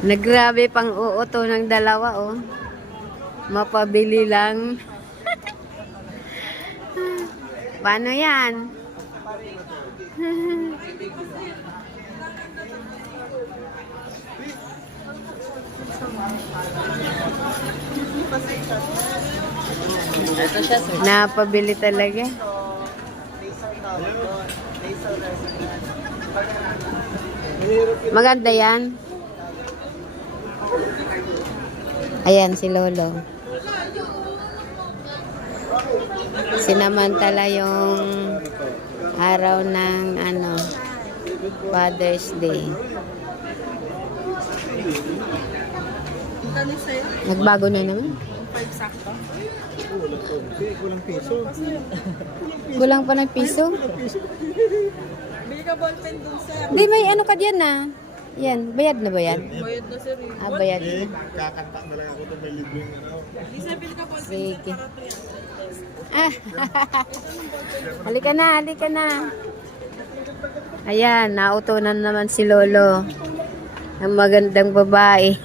Nagrabe pang uuto ng dalawa, oh. Mapabili lang. Paano yan? Napabili talaga. Maganda yan. Ayan si Lolo. Sinamantala yung araw ng Father's Day. Nagbago na naman. 5 sakto. Kulang piso. Kulang pa ng piso. Bili ka ballpen dun, sir. Hindi, may ano ka dyan na. Yan, bayad na ba yan? Bayad na, sir. Ah, bayad na. Kakanta na lang ako doon, may libreng Hindi, sir, bili ka ballpen, sir, Sige. para 300. Ah, halika na, halika na. Ayan, nautunan naman si Lolo. Ang magandang babae.